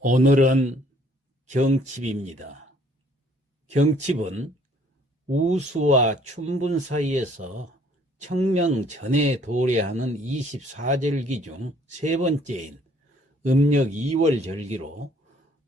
오늘은 경칩입니다. 경칩은 우수와 춘분 사이에서 청명 전에 도래하는 24절기 중 세 번째인 음력 2월 절기로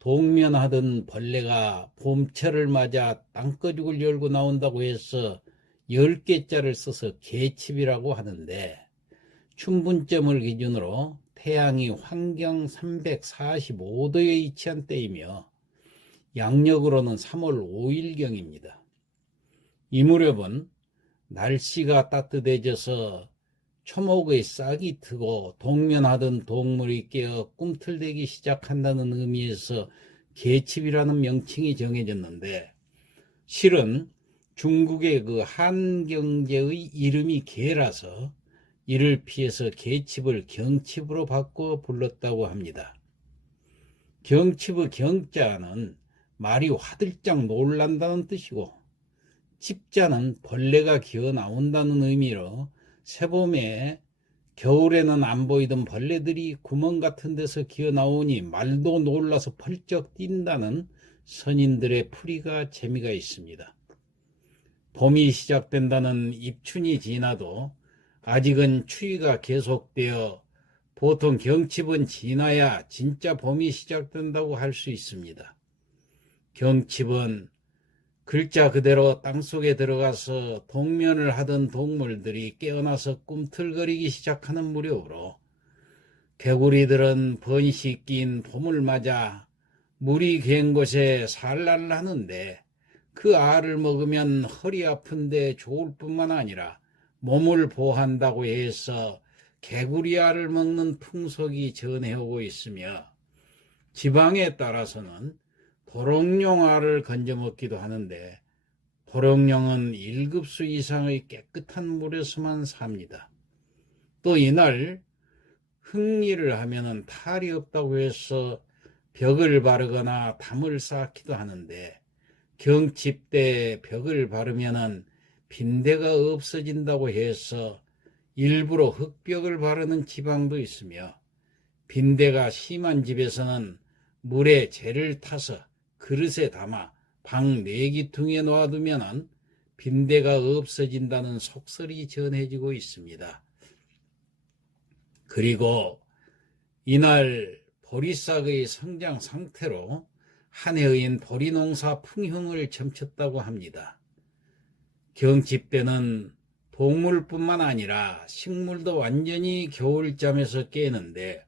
동면하던 벌레가 봄철을 맞아 땅거죽을 열고 나온다고 해서 10개자를 써서 개칩이라고 하는데, 춘분점을 기준으로 태양이 환경 345도에 위치한 때이며 양력으로는 3월 5일경입니다. 이 무렵은 날씨가 따뜻해져서 초목의 싹이 트고 동면하던 동물이 깨어 꿈틀대기 시작한다는 의미에서 개칩이라는 명칭이 정해졌는데, 실은 중국의 그 한경제의 이름이 개라서 이를 피해서 개칩을 경칩으로 바꿔 불렀다고 합니다. 경칩의 경자는 말이 화들짝 놀란다는 뜻이고, 칩자는 벌레가 기어 나온다는 의미로 새봄에 겨울에는 안 보이던 벌레들이 구멍 같은 데서 기어 나오니 말도 놀라서 펄쩍 뛴다는 선인들의 풀이가 재미가 있습니다. 봄이 시작된다는 입춘이 지나도 아직은 추위가 계속되어 보통 경칩은 지나야 진짜 봄이 시작된다고 할 수 있습니다. 경칩은 글자 그대로 땅속에 들어가서 동면을 하던 동물들이 깨어나서 꿈틀거리기 시작하는 무렵으로, 개구리들은 번식 낀 봄을 맞아 물이 갠 곳에 산란을 하는데, 그 알을 먹으면 허리 아픈데 좋을 뿐만 아니라 몸을 보호한다고 해서 개구리 알을 먹는 풍속이 전해오고 있으며, 지방에 따라서는 도롱뇽 알을 건져 먹기도 하는데, 도롱뇽은 1급수 이상의 깨끗한 물에서만 삽니다. 또 이날 흙일을 하면은 탈이 없다고 해서 벽을 바르거나 담을 쌓기도 하는데, 경칩 때 벽을 바르면은 빈대가 없어진다고 해서 일부러 흙벽을 바르는 지방도 있으며, 빈대가 심한 집에서는 물에 재를 타서 그릇에 담아 방 내기퉁에 놓아두면 빈대가 없어진다는 속설이 전해지고 있습니다. 그리고 이날 보리싹의 성장 상태로 한 해의 보리농사 풍흉을 점쳤다고 합니다. 경칩 때는 동물뿐만 아니라 식물도 완전히 겨울잠에서 깨는데,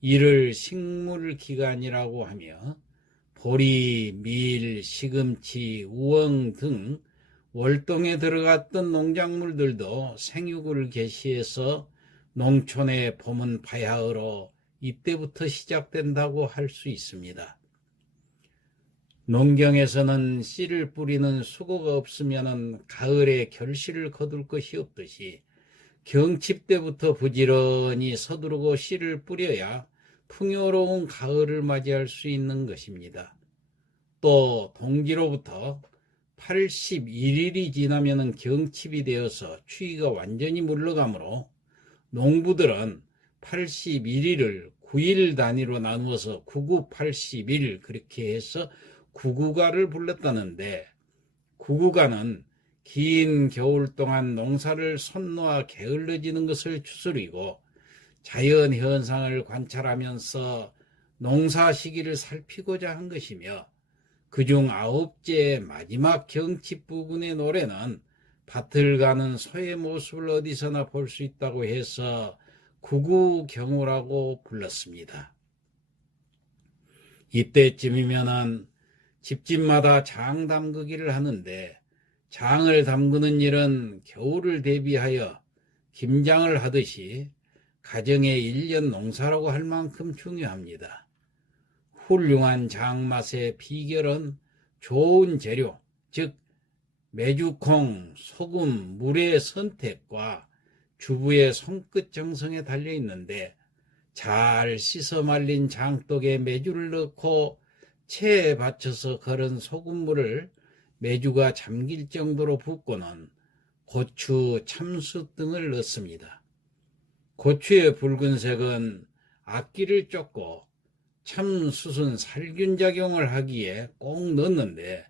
이를 식물기간이라고 하며 보리, 밀, 시금치, 우엉 등 월동에 들어갔던 농작물들도 생육을 개시해서 농촌의 봄은 바야흐로 이때부터 시작된다고 할 수 있습니다. 농경에서는 씨를 뿌리는 수고가 없으면 가을에 결실을 거둘 것이 없듯이, 경칩 때부터 부지런히 서두르고 씨를 뿌려야 풍요로운 가을을 맞이할 수 있는 것입니다. 또 동지로부터 81일이 지나면 경칩이 되어서 추위가 완전히 물러가므로 농부들은 81일을 9일 단위로 나누어서 9981 그렇게 해서 구구가를 불렀다는데, 구구가는 긴 겨울 동안 농사를 손 놓아 게을러지는 것을 추스리고 자연 현상을 관찰하면서 농사 시기를 살피고자 한 것이며, 그중 9째 마지막 경칩 부분의 노래는 밭을 가는 소의 모습을 어디서나 볼 수 있다고 해서 구구경우라고 불렀습니다. 이때쯤이면은 집집마다 장 담그기를 하는데, 장을 담그는 일은 겨울을 대비하여 김장을 하듯이 가정의 1년 농사라고 할 만큼 중요합니다. 훌륭한 장맛의 비결은 좋은 재료, 즉 메주콩, 소금, 물의 선택과 주부의 손끝 정성에 달려 있는데, 잘 씻어 말린 장독에 메주를 넣고 체에 받쳐서 걸은 소금물을 메주가 잠길 정도로 붓고는 고추, 참숯 등을 넣습니다. 고추의 붉은색은 악기를 쫓고, 참숯은 살균 작용을 하기에 꼭 넣는데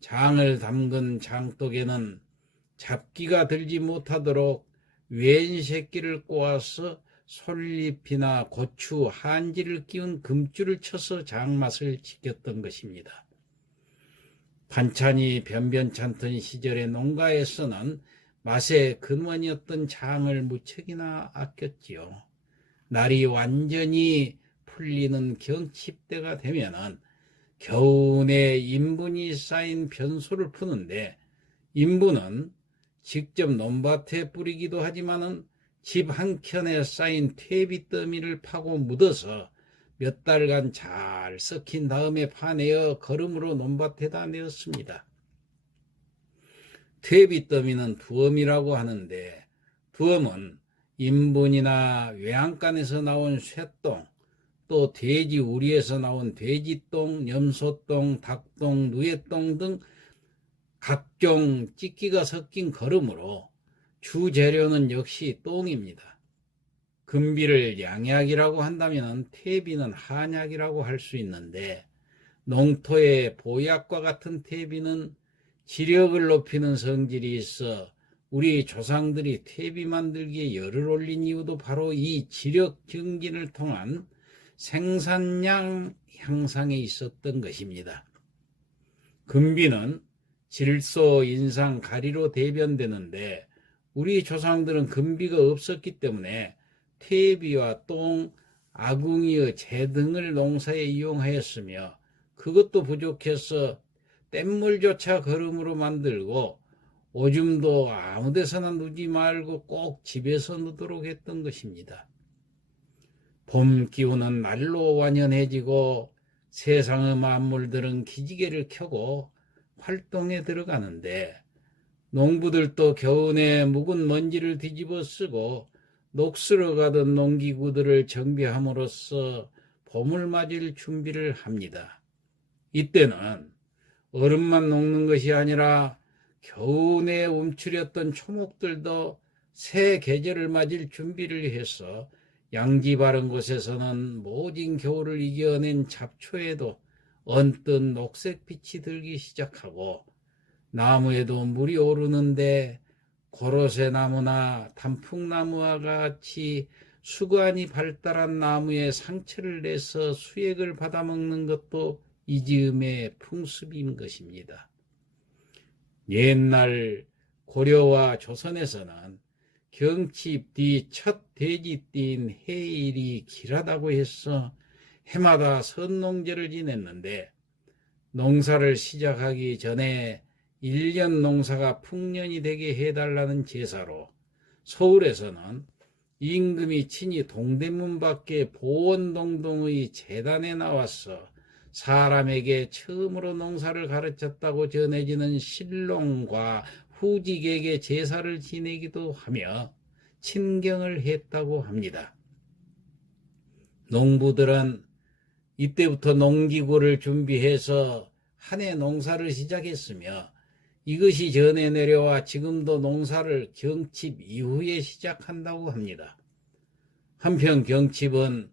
장을 담근 장독에는 잡기가 들지 못하도록 웬 새끼를 꼬아서 솔잎이나 고추, 한지를 끼운 금줄을 쳐서 장맛을 지켰던 것입니다. 반찬이 변변찮던 시절의 농가에서는 맛의 근원이었던 장을 무척이나 아꼈지요. 날이 완전히 풀리는 경칩때가 되면은 겨우내 인분이 쌓인 변소를 푸는데, 인분은 직접 논밭에 뿌리기도 하지만은 집 한켠에 쌓인 퇴비더미를 파고 묻어서 몇 달간 잘 썩힌 다음에 파내어 거름으로 논밭에다 내었습니다. 퇴비더미는 두엄이라고 하는데, 두엄은 인분이나 외양간에서 나온 쇠똥, 또 돼지 우리에서 나온 돼지똥, 염소똥, 닭똥, 누에똥 등 각종 찌끼가 섞인 거름으로 주재료는 역시 똥입니다. 금비를 양약이라고 한다면 퇴비는 한약이라고 할 수 있는데, 농토의 보약과 같은 퇴비는 지력을 높이는 성질이 있어 우리 조상들이 퇴비 만들기에 열을 올린 이유도 바로 이 지력 증진을 통한 생산량 향상에 있었던 것입니다. 금비는 질소, 인상, 가리로 대변되는데, 우리 조상들은 금비가 없었기 때문에 퇴비와 똥, 아궁이의 재 등을 농사에 이용하였으며, 그것도 부족해서 뗏물조차 거름으로 만들고 오줌도 아무 데서나 누지 말고 꼭 집에서 누도록 했던 것입니다. 봄 기운은 날로 완연해지고 세상의 만물들은 기지개를 켜고 활동에 들어가는데, 농부들도 겨우내 묵은 먼지를 뒤집어 쓰고 녹슬어 가던 농기구들을 정비함으로써 봄을 맞을 준비를 합니다. 이때는 얼음만 녹는 것이 아니라 겨우내 움츠렸던 초목들도 새 계절을 맞을 준비를 해서 양지 바른 곳에서는 모진 겨울을 이겨낸 잡초에도 언뜻 녹색빛이 들기 시작하고, 나무에도 물이 오르는데 고로쇠 나무나 단풍나무와 같이 수관이 발달한 나무에 상처를 내서 수액을 받아먹는 것도 이 즈음의 풍습인 것입니다. 옛날 고려와 조선에서는 경칩 뒤 첫 돼지띠인 해일이 길하다고 해서 해마다 선농제를 지냈는데, 농사를 시작하기 전에 1년 농사가 풍년이 되게 해달라는 제사로 서울에서는 임금이 친히 동대문 밖에 보원동동의 재단에 나와서 사람에게 처음으로 농사를 가르쳤다고 전해지는 신롱과 후직에게 제사를 지내기도 하며 친경을 했다고 합니다. 농부들은 이때부터 농기구를 준비해서 한 해 농사를 시작했으며, 이것이 전해 내려와 지금도 농사를 경칩 이후에 시작한다고 합니다. 한편 경칩은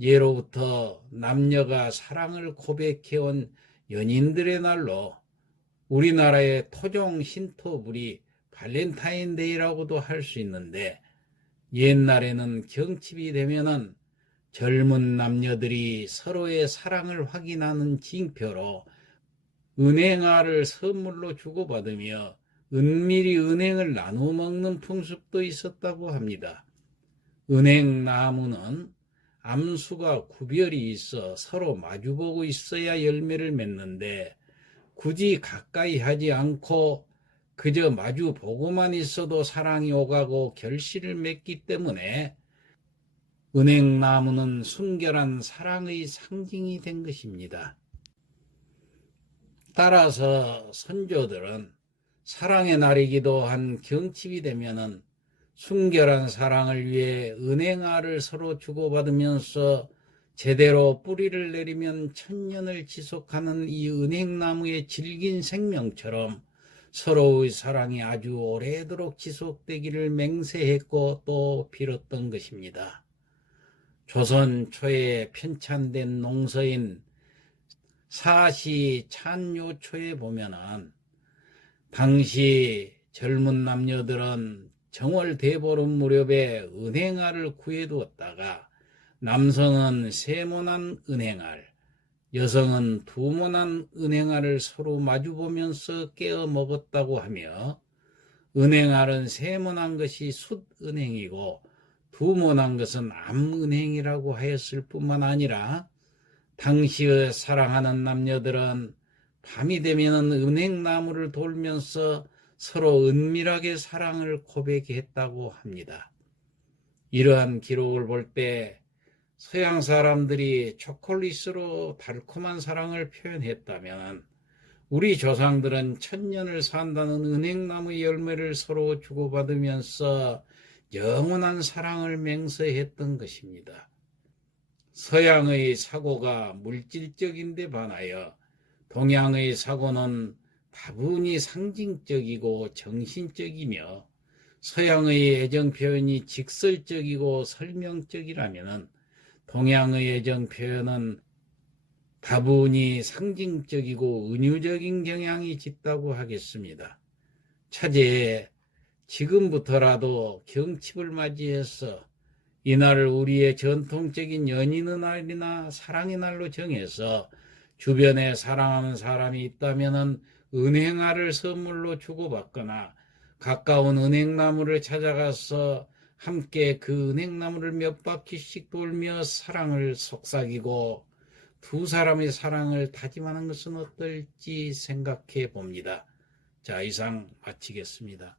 예로부터 남녀가 사랑을 고백해온 연인들의 날로 우리나라의 토종 신토불이 발렌타인데이라고도 할 수 있는데, 옛날에는 경칩이 되면은 젊은 남녀들이 서로의 사랑을 확인하는 징표로 은행알을 선물로 주고받으며 은밀히 은행을 나누어 먹는 풍습도 있었다고 합니다. 은행나무는 암수가 구별이 있어 서로 마주보고 있어야 열매를 맺는데, 굳이 가까이 하지 않고 그저 마주보고만 있어도 사랑이 오가고 결실을 맺기 때문에 은행나무는 순결한 사랑의 상징이 된 것입니다. 따라서 선조들은 사랑의 날이기도 한 경칩이 되면은 순결한 사랑을 위해 은행알을 서로 주고받으면서 제대로 뿌리를 내리면 천년을 지속하는 이 은행나무의 질긴 생명처럼 서로의 사랑이 아주 오래도록 지속되기를 맹세했고 또 빌었던 것입니다. 조선 초에 편찬된 농서인 사시 찬요초에 보면은 당시 젊은 남녀들은 정월 대보름 무렵에 은행알을 구해두었다가 남성은 세모난 은행알, 여성은 두모난 은행알을 서로 마주보면서 깨어 먹었다고 하며, 은행알은 세모난 것이 숫은행이고 두모난 것은 암은행이라고 하였을 뿐만 아니라, 당시의 사랑하는 남녀들은 밤이 되면 은행나무를 돌면서 서로 은밀하게 사랑을 고백했다고 합니다. 이러한 기록을 볼 때 서양 사람들이 초콜릿으로 달콤한 사랑을 표현했다면, 우리 조상들은 천년을 산다는 은행나무 열매를 서로 주고받으면서 영원한 사랑을 맹세했던 것입니다. 서양의 사고가 물질적인 데 반하여 동양의 사고는 다분히 상징적이고 정신적이며, 서양의 애정 표현이 직설적이고 설명적이라면 동양의 애정 표현은 다분히 상징적이고 은유적인 경향이 짙다고 하겠습니다. 차제에 지금부터라도 경칩을 맞이해서 이날을 우리의 전통적인 연인의 날이나 사랑의 날로 정해서 주변에 사랑하는 사람이 있다면 은행알을 선물로 주고받거나 가까운 은행나무를 찾아가서 함께 그 은행나무를 몇 바퀴씩 돌며 사랑을 속삭이고 두 사람의 사랑을 다짐하는 것은 어떨지 생각해 봅니다. 자, 이상 마치겠습니다.